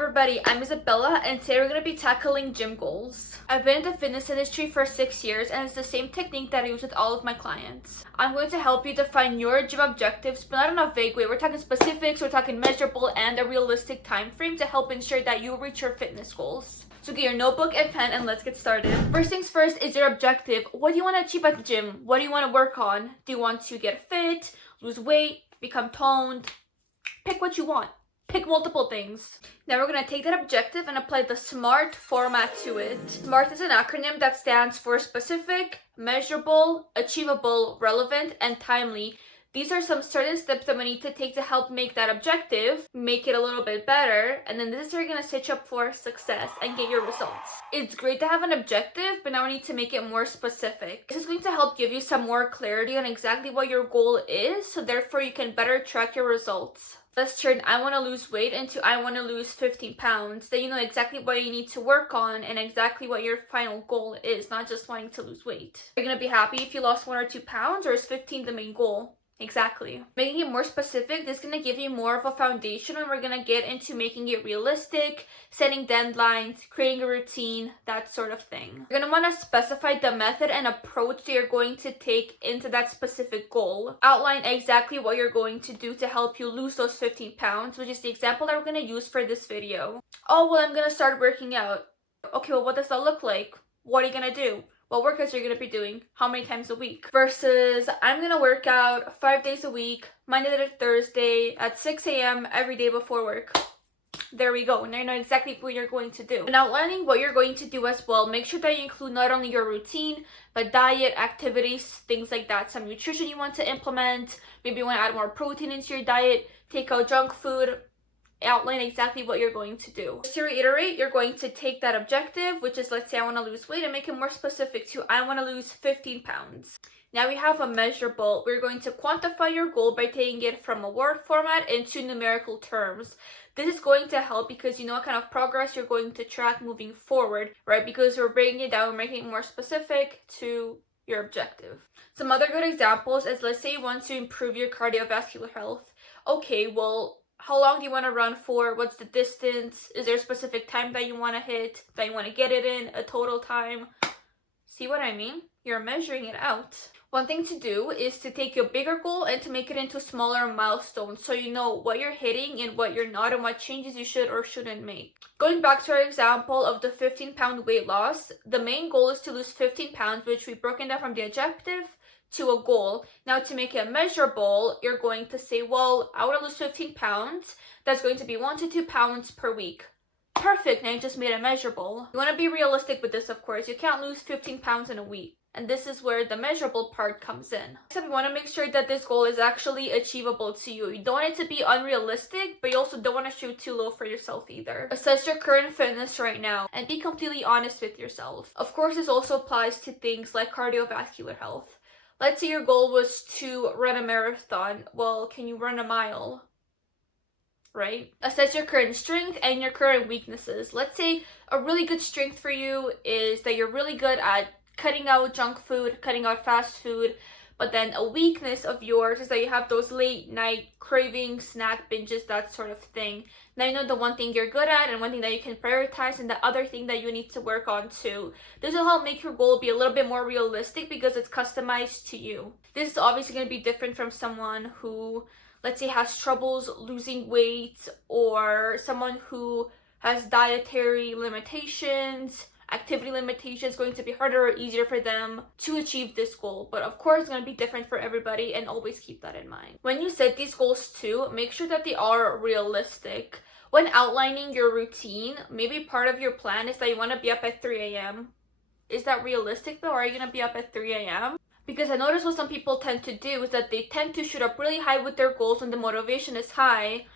everybody, I'm Isabella and today we're going to be tackling gym goals. I've been in the fitness industry for 6 years and it's the same technique that I use with all of my clients. I'm going to help you define your gym objectives, but not in a vague way. We're talking specifics, we're talking measurable and a realistic time frame to help ensure that you reach your fitness goals. So get your notebook and pen and let's get started. First things first is your objective. What do you want to achieve at the gym? What do you want to work on? Do you want to get fit, lose weight, become toned? Pick what you want. Pick multiple things. Now we're going to take that objective and apply the SMART format to it. SMART is an acronym that stands for specific, measurable, achievable, relevant, and timely. These are some certain steps that we need to take to help make that objective, make it a little bit better, and then this is how you're going to set you up for success and get your results. It's great to have an objective, but now we need to make it more specific. This is going to help give you some more clarity on exactly what your goal is, so therefore you can better track your results. Let's turn I want to lose weight into I want to lose 15 pounds. Then you know exactly what you need to work on and exactly what your final goal is, not just wanting to lose weight. Are you going to be happy if you lost 1 or 2 pounds, or is 15 the main goal? Exactly. Making it more specific, this is going to give you more of a foundation when we're going to get into making it realistic, setting deadlines, creating a routine, that sort of thing. You're going to want to specify the method and approach that you're going to take into that specific goal. Outline exactly what you're going to do to help you lose those 15 pounds, which is the example that we're going to use for this video. Oh, well, I'm going to start working out. Okay, well, what does that look like? What are you going to do? What workouts are you going to be doing? How many times a week? Versus, I'm going to work out 5 days a week, Monday to Thursday at 6 a.m. every day before work. There we go. Now you know exactly what you're going to do. And outlining what you're going to do as well, make sure that you include not only your routine, but diet, activities, things like that. Some nutrition you want to implement. Maybe you want to add more protein into your diet, take out junk food. Outline exactly what you're going to do. To reiterate, you're going to take that objective, which is, let's say I want to lose weight, and make it more specific to I want to lose 15 pounds. Now we have a measurable. We're going to quantify your goal by taking it from a word format into numerical terms. This is going to help because you know what kind of progress you're going to track moving forward, right? Because we're breaking it down, we're making it more specific to your objective. Some other good examples is, let's say you want to improve your cardiovascular health. Okay, well, how long do you want to run for? What's the distance? Is there a specific time that you want to hit, that you want to get it in, a total time? See what I mean? You're measuring it out. One thing to do is to take your bigger goal and to make it into smaller milestones so you know what you're hitting and what you're not and what changes you should or shouldn't make. Going back to our example of the 15-pound weight loss, the main goal is to lose 15 pounds, which we've broken down from the objective to a goal. Now to make it measurable, you're going to say, well, I want to lose 15 pounds. That's going to be 1 to 2 pounds per week. Perfect. Now you just made it measurable. You want to be realistic with this, of course. You can't lose 15 pounds in a week. And this is where the measurable part comes in. So you want to make sure that this goal is actually achievable to you. You don't want it to be unrealistic, but you also don't want to shoot too low for yourself either. Assess your current fitness right now and be completely honest with yourself. Of course, this also applies to things like cardiovascular health. Let's say your goal was to run a marathon. Well, can you run a mile? Right? Assess your current strength and your current weaknesses. Let's say a really good strength for you is that you're really good at cutting out junk food, cutting out fast food, but then a weakness of yours is that you have those late night cravings, snack binges, that sort of thing. Now you know the one thing you're good at and one thing that you can prioritize and the other thing that you need to work on too. This will help make your goal be a little bit more realistic because it's customized to you. This is obviously going to be different from someone who, let's say, has troubles losing weight, or someone who has dietary limitations. Activity limitations, going to be harder or easier for them to achieve this goal. But of course, it's going to be different for everybody, and always keep that in mind. When you set these goals too, make sure that they are realistic. When outlining your routine, maybe part of your plan is that you want to be up at 3 a.m. Is that realistic though? Are you going to be up at 3 a.m.? Because I notice what some people tend to do is that they tend to shoot up really high with their goals when the motivation is high.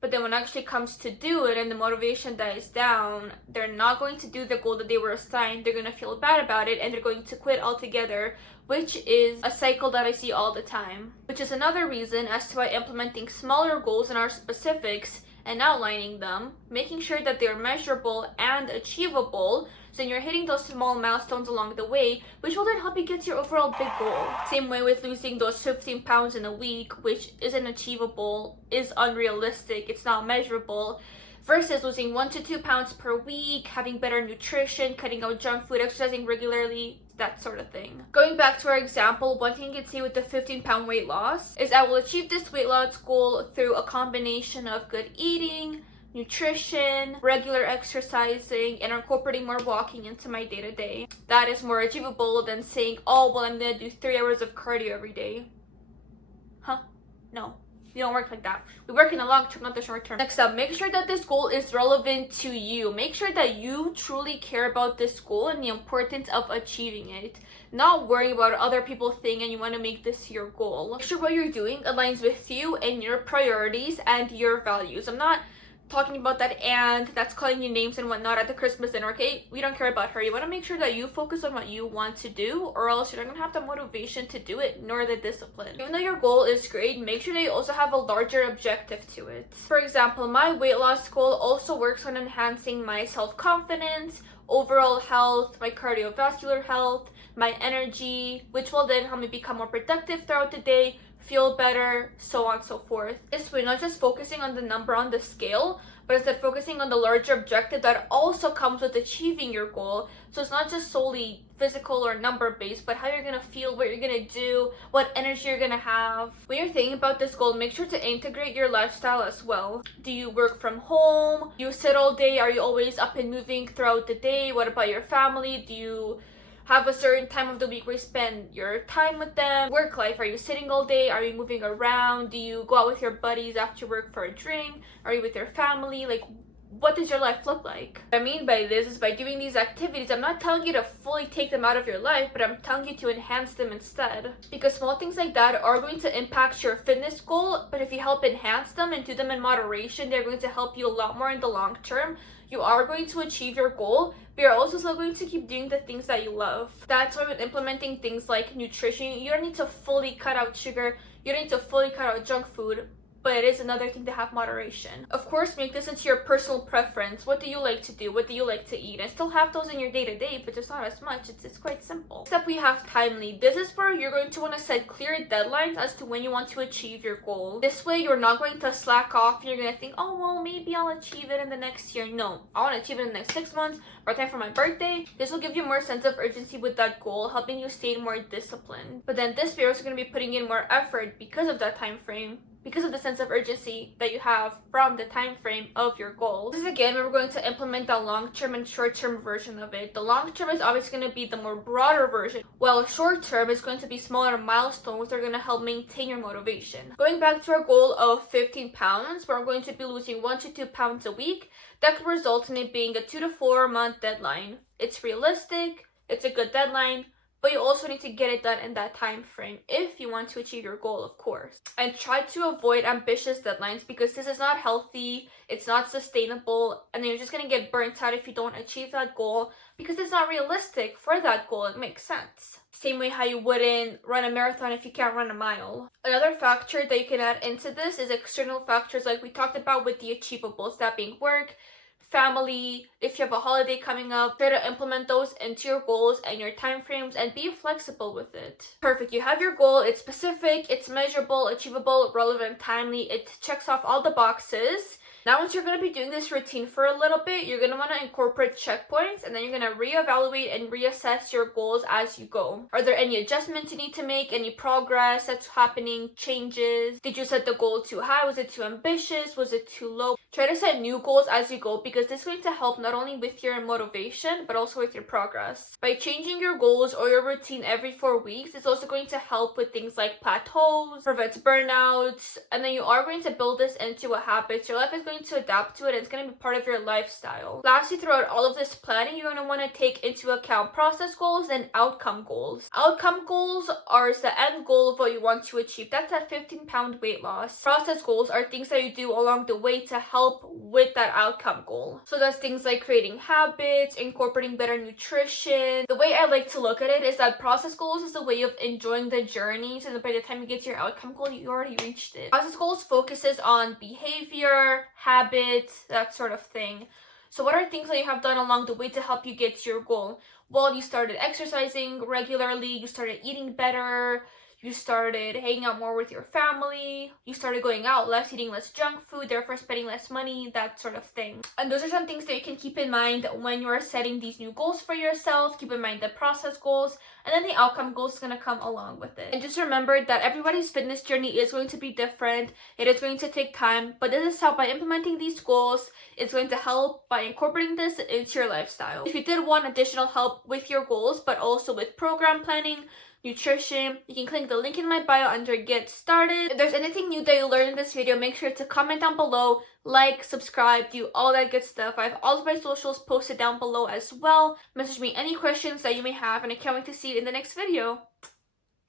But then when it actually comes to do it and the motivation dies down, they're not going to do the goal that they were assigned. They're going to feel bad about it and they're going to quit altogether, which is a cycle that I see all the time. Which is another reason as to why implementing smaller goals in our specifics and outlining them, making sure that they're measurable and achievable, so then you're hitting those small milestones along the way, which will then help you get to your overall big goal. Same way with losing those 15 pounds in a week, which isn't achievable, is unrealistic, it's not measurable, versus losing 1 to 2 pounds per week, having better nutrition, cutting out junk food, exercising regularly, that sort of thing. Going back to our example, one thing you can see with the 15-pound weight loss is I will achieve this weight loss goal through a combination of good eating, nutrition, regular exercising, and incorporating more walking into my day-to-day. That is more achievable than saying, oh, well, I'm gonna do 3 hours of cardio every day. Huh? No. We don't work like that. We work in the long term, not the short term. Next up, make sure that this goal is relevant to you. Make sure that you truly care about this goal and the importance of achieving it. Not worrying about what other people think and you want to make this your goal. Make sure what you're doing aligns with you and your priorities and your values. I'm not talking about that aunt that's calling you names and whatnot at the Christmas dinner, okay? We don't care about her. You want to make sure that you focus on what you want to do, or else you're not going to have the motivation to do it, nor the discipline. Even though your goal is great, make sure that you also have a larger objective to it. For example, my weight loss goal also works on enhancing my self-confidence, overall health, my cardiovascular health, my energy, which will then help me become more productive throughout the day, feel better, so on and so forth. This way, not just focusing on the number on the scale, but instead focusing on the larger objective that also comes with achieving your goal. So it's not just solely physical or number based, but how you're gonna feel, what you're gonna do, what energy you're gonna have. When you're thinking about this goal, make sure to integrate your lifestyle as well. Do you work from home? Do you sit all day? Are you always up and moving throughout the day? What about your family? Do you have a certain time of the week where you spend your time with them? Work life, are you sitting all day? Are you moving around? Do you go out with your buddies after work for a drink? Are you with your family? Like, what does your life look like? What I mean by this is by doing these activities, I'm not telling you to fully take them out of your life, but I'm telling you to enhance them instead. Because small things like that are going to impact your fitness goal, but if you help enhance them and do them in moderation, they're going to help you a lot more in the long term. You are going to achieve your goal, but you're also still going to keep doing the things that you love. That's why with implementing things like nutrition, you don't need to fully cut out sugar, you don't need to fully cut out junk food, but it is another thing to have moderation. Of course, make this into your personal preference. What do you like to do? What do you like to eat? And still have those in your day-to-day, but just not as much. It's quite simple. Next up, we have timely. This is where you're going to want to set clear deadlines as to when you want to achieve your goal. This way, you're not going to slack off and you're going to think, oh, well, maybe I'll achieve it in the next year. No, I want to achieve it in the next 6 months, right time for my birthday. This will give you more sense of urgency with that goal, helping you stay more disciplined. But then this way, you're also going to be putting in more effort because of that time frame, because of the sense of urgency that you have from the time frame of your goals. This is again where we're going to implement the long-term and short-term version of it. The long-term is always going to be the more broader version, while short-term is going to be smaller milestones that are going to help maintain your motivation. Going back to our goal of 15 pounds, we're going to be losing 1 to 2 pounds a week. That could result in it being a 2 to 4 month deadline. It's realistic, it's a good deadline, but you also need to get it done in that time frame if you want to achieve your goal, of course. And try to avoid ambitious deadlines because this is not healthy, it's not sustainable, and then you're just going to get burnt out if you don't achieve that goal because it's not realistic for that goal. It makes sense. Same way how you wouldn't run a marathon if you can't run a mile. Another factor that you can add into this is external factors like we talked about with the achievables, that being work, family. If you have a holiday coming up, try to implement those into your goals and your time frames and be flexible with it. Perfect. You have your goal. It's specific, it's measurable, achievable, relevant, timely. It checks off all the boxes. Now, once you're going to be doing this routine for a little bit, you're going to want to incorporate checkpoints, and then you're going to reevaluate and reassess your goals as you go. Are there any adjustments you need to make? Any progress that's happening? Changes? Did you set the goal too high? Was it too ambitious? Was it too low? Try to set new goals as you go because this is going to help not only with your motivation, but also with your progress. By changing your goals or your routine every 4 weeks, it's also going to help with things like plateaus, prevents burnouts, and then you are going to build this into a habit. So your life is going to adapt to it and it's going to be part of your lifestyle. Lastly, throughout all of this planning, you're going to want to take into account process goals and outcome goals. Outcome goals are the end goal of what you want to achieve. That's that 15-pound weight loss. Process goals are things that you do along the way to help with that outcome goal. So that's things like creating habits, incorporating better nutrition. The way I like to look at it is that process goals is a way of enjoying the journey, so that by the time you get to your outcome goal, you already reached it. Process goals focuses on behavior, habits, that sort of thing. So what are things that you have done along the way to help you get to your goal? Well, you started exercising regularly, you started eating better, you started hanging out more with your family, you started going out less, eating less junk food, therefore spending less money, that sort of thing. And those are some things that you can keep in mind when you are setting these new goals for yourself. Keep in mind the process goals, and then the outcome goals is going to come along with it. And just remember that everybody's fitness journey is going to be different. It is going to take time, but this is how by implementing these goals, it's going to help by incorporating this into your lifestyle. If you did want additional help with your goals, but also with program planning, nutrition, you can click the link in my bio under Get Started. If there's anything new that you learned in this video, make sure to comment down below, like, subscribe, do all that good stuff. I have all of my socials posted down below as well. Message me any questions that you may have, and I can't wait to see you in the next video.